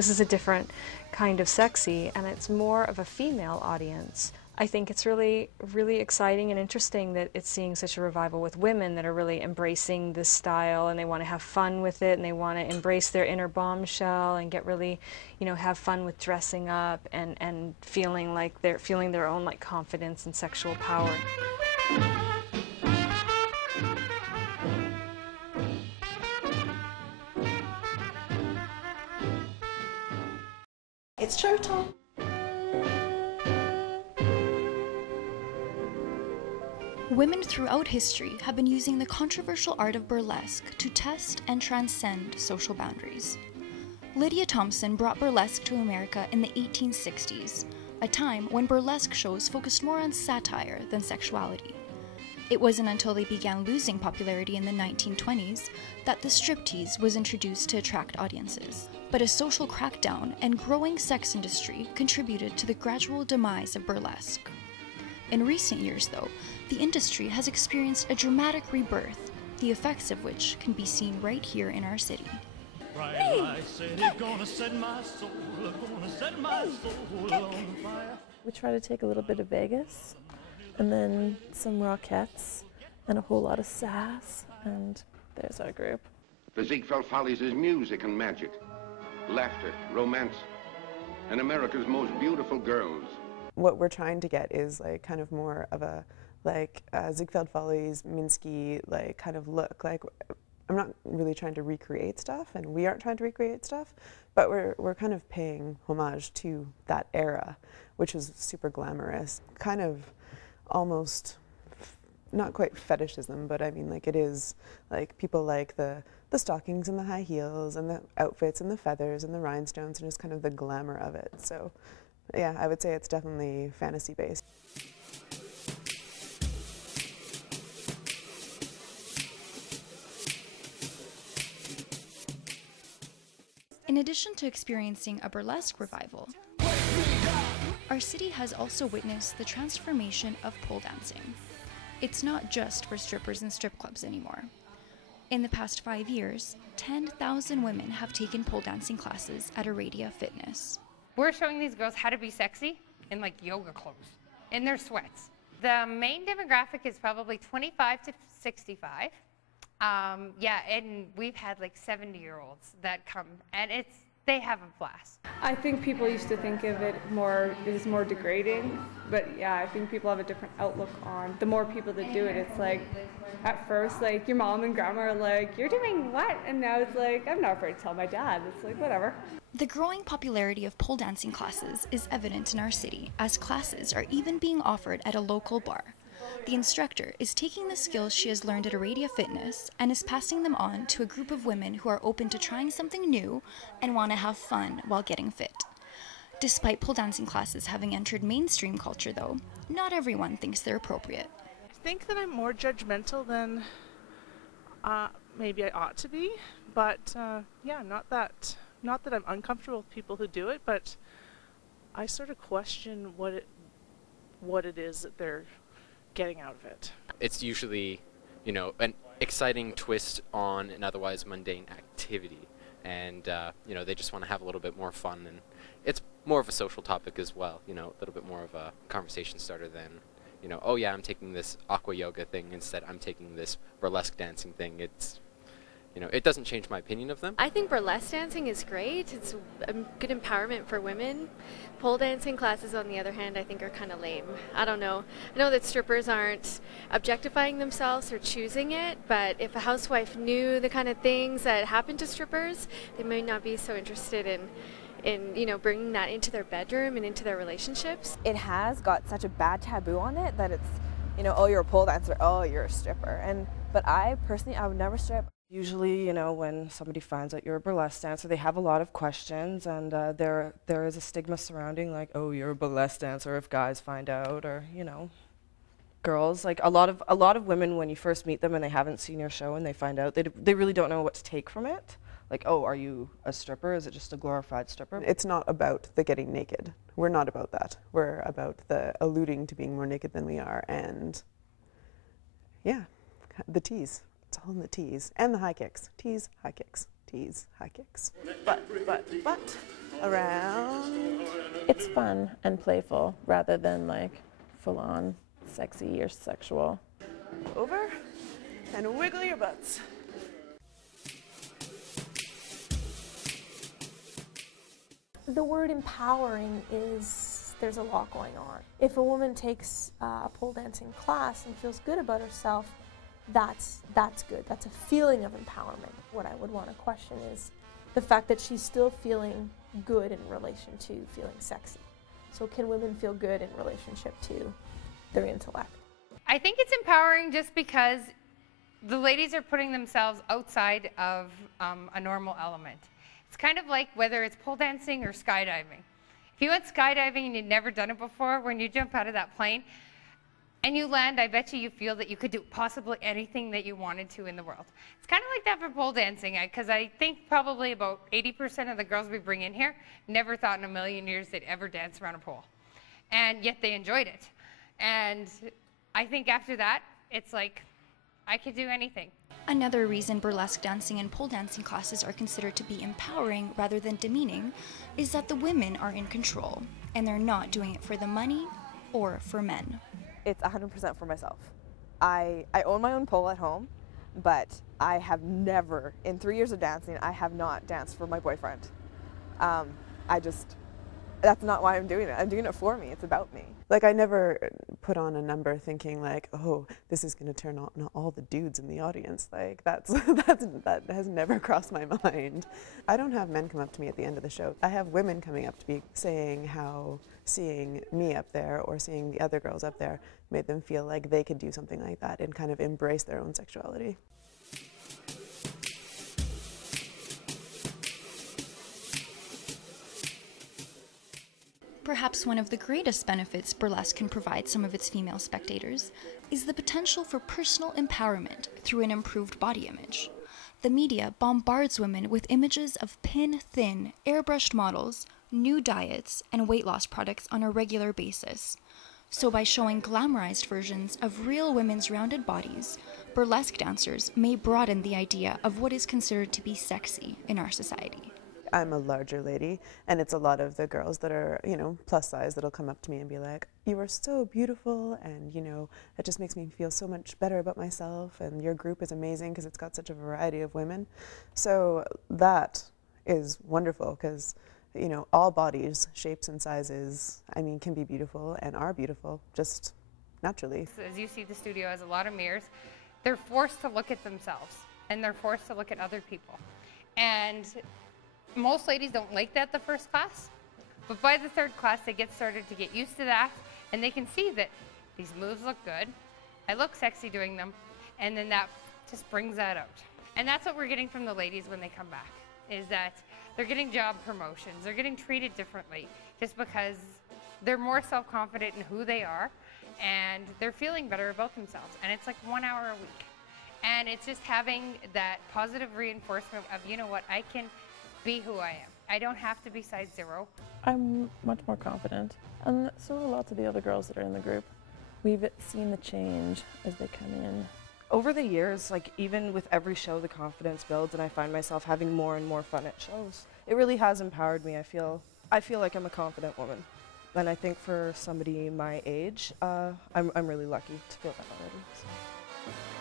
this is a different kind of sexy, and it's more of a female audience. I think it's really, really exciting and interesting that it's seeing such a revival with women that are really embracing this style, and they want to have fun with it, and they want to embrace their inner bombshell and get really, you know, have fun with dressing up and feeling like they're feeling their own like confidence and sexual power. It's showtime. Women throughout history have been using the controversial art of burlesque to test and transcend social boundaries. Lydia Thompson brought burlesque to America in the 1860s, a time when burlesque shows focused more on satire than sexuality. It wasn't until they began losing popularity in the 1920s that the striptease was introduced to attract audiences. But a social crackdown and growing sex industry contributed to the gradual demise of burlesque. In recent years, though, the industry has experienced a dramatic rebirth, the effects of which can be seen right here in our city. We try to take a little bit of Vegas, and then some Rockettes, and a whole lot of sass, and there's our group. The Ziegfeld Follies is music and magic, laughter, romance, and America's most beautiful girls. What we're trying to get is like kind of more of a Ziegfeld Follies, Minsky like kind of look. Like I'm not really trying to recreate stuff, and we aren't trying to recreate stuff, but we're kind of paying homage to that era, which is super glamorous, kind of almost not quite fetishism, but I mean like it is like people like the stockings and the high heels and the outfits and the feathers and the rhinestones and just kind of the glamour of it. So yeah, I would say it's definitely fantasy based. In addition to experiencing a burlesque revival, our city has also witnessed the transformation of pole dancing. It's not just for strippers and strip clubs anymore. In the past 5 years, 10,000 women have taken pole dancing classes at Aradia Fitness. We're showing these girls how to be sexy in like yoga clothes, in their sweats. The main demographic is probably 25 to 65. Yeah, and we've had like 70-year-olds that come, and they have a blast. I think people used to think of it as more degrading, but yeah, I think people have a different outlook on the more people that do it. It's like, at first, like your mom and grandma are like, "You're doing what?" And now it's like, I'm not afraid to tell my dad. It's like, whatever. The growing popularity of pole dancing classes is evident in our city, as classes are even being offered at a local bar. The instructor is taking the skills she has learned at Aradia Fitness and is passing them on to a group of women who are open to trying something new and want to have fun while getting fit. Despite pole dancing classes having entered mainstream culture, though, not everyone thinks they're appropriate. I think that I'm more judgmental than maybe I ought to be, but yeah, not that I'm uncomfortable with people who do it, but I sort of question what it is that they're getting out of it. It's usually, you know, an exciting twist on an otherwise mundane activity, and you know, they just want to have a little bit more fun, and it's more of a social topic as well, you know, a little bit more of a conversation starter than, you know, oh yeah, I'm taking this aqua yoga thing instead I'm taking this burlesque dancing thing. It's, you know, it doesn't change my opinion of them. I think burlesque dancing is great. It's a good empowerment for women. Pole dancing classes, on the other hand, I think are kind of lame. I don't know. I know that strippers aren't objectifying themselves or choosing it, but if a housewife knew the kind of things that happen to strippers, they may not be so interested in you know, bringing that into their bedroom and into their relationships. It has got such a bad taboo on it that it's, you know, oh, you're a pole dancer, oh, you're a stripper. But I personally, I would never strip. Usually, you know, when somebody finds out you're a burlesque dancer, they have a lot of questions, and there is a stigma surrounding, like, oh, you're a burlesque dancer if guys find out, or, you know, girls. Like, a lot of women, when you first meet them and they haven't seen your show and they find out, they really don't know what to take from it. Like, oh, are you a stripper? Is it just a glorified stripper? It's not about the getting naked. We're not about that. We're about the alluding to being more naked than we are, and yeah, the tease. It's all in the tease and the high kicks. Tease, high kicks. tease, high kicks. But, around. It's fun and playful rather than like full-on sexy or sexual. Over and wiggle your butts. The word empowering is, there's a lot going on. If a woman takes a pole dancing class and feels good about herself, that's good. That's a feeling of empowerment. What I would want to question is the fact that she's still feeling good in relation to feeling sexy. So can women feel good in relationship to their intellect? I think it's empowering just because the ladies are putting themselves outside of a normal element. It's kind of like whether it's pole dancing or skydiving. If you went skydiving and you'd never done it before, when you jump out of that plane and you land, I bet you feel that you could do possibly anything that you wanted to in the world. It's kind of like that for pole dancing, because I think probably about 80% of the girls we bring in here never thought in a million years they'd ever dance around a pole. And yet they enjoyed it. And I think after that, it's like, I could do anything. Another reason burlesque dancing and pole dancing classes are considered to be empowering rather than demeaning is that the women are in control, and they're not doing it for the money or for men. It's 100% for myself. I own my own pole at home, but I have never, in 3 years of dancing, I have not danced for my boyfriend. That's not why I'm doing it. I'm doing it for me. It's about me. Like, I never put on a number thinking like, oh, this is going to turn on all the dudes in the audience. Like, that has never crossed my mind. I don't have men come up to me at the end of the show. I have women coming up to me saying how seeing me up there or seeing the other girls up there made them feel like they could do something like that and kind of embrace their own sexuality. Perhaps one of the greatest benefits burlesque can provide some of its female spectators is the potential for personal empowerment through an improved body image. The media bombards women with images of pin-thin, airbrushed models, new diets, and weight loss products on a regular basis. So by showing glamorized versions of real women's rounded bodies, burlesque dancers may broaden the idea of what is considered to be sexy in our society. I'm a larger lady, and it's a lot of the girls that are, plus size that'll come up to me and be like, you are so beautiful, and, it just makes me feel so much better about myself, and your group is amazing because it's got such a variety of women. So that is wonderful because, all bodies, shapes and sizes, can be beautiful and are beautiful just naturally. As you see, the studio has a lot of mirrors. They're forced to look at themselves, and they're forced to look at other people. And most ladies don't like that the first class, but by the third class they get started to get used to that, and they can see that these moves look good, I look sexy doing them, and then that just brings that out. And that's what we're getting from the ladies when they come back, is that they're getting job promotions, they're getting treated differently, just because they're more self-confident in who they are, and they're feeling better about themselves. And it's like 1 hour a week. And it's just having that positive reinforcement of, you know what, I can be who I am. I don't have to be size 0. I'm much more confident, and so are lots of the other girls that are in the group. We've seen the change as they come in. Over the years, even with every show, the confidence builds, and I find myself having more and more fun at shows. It really has empowered me. I feel like I'm a confident woman, and I think for somebody my age, I'm really lucky to feel that already. So.